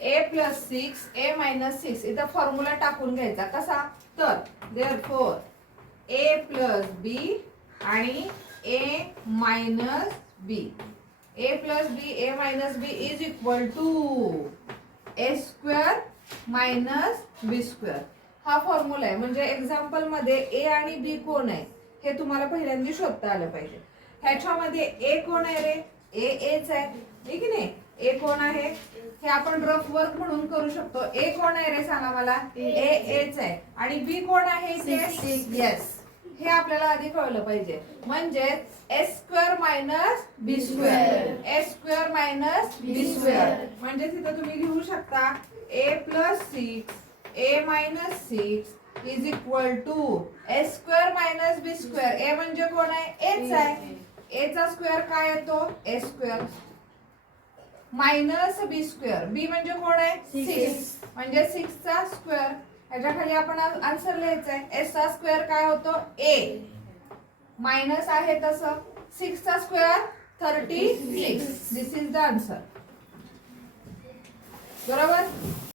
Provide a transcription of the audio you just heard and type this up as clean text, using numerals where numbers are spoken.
A plus 6 A minus 6 इथं formula टाकून घ्यायचा कसा तर देअरफॉर ए प्लस बी आणि A minus B A plus B A minus B is equal to A square minus B square हा formula आहे. म्हणजे एक्झाम्पल मध्ये ए आणि बी कोण आहे हे तुम्हाला पहिल्यांदा शोधता आलं पाहिजे. ह्याच्यामध्ये ए कोण आहे रे ए एच आहे ठीक आहे नाही. ए कोण आहे हे आपण रफ वर्क म्हणून करू शकतो. ए कोण आहे रे सांगा मला ए एच आहे आणि बी कोण आहे येस हे आपल्याला आधी कळलं पाहिजे. म्हणजे A square minus B square A square minus B square म्हणजे तिथं तुम्ही लिहू शकता A plus 6 A minus 6 is equal to A square minus B square. A म्हणजे कोण आहे एच आहे. ए चा स्क्वेअर काय येतो ए स्क्वेअर मायनस बी स्क्वेअर बी म्हणजे कोण आहे 6 म्हणजे 6 चा स्क्वेअर. ह्याच्या खाली आपण आन्सर लिहायचा आहे. एस चा स्क्वेअर काय होतो ए मायनस आहे तसं 6 चा square 36 this is the answer बरोबर.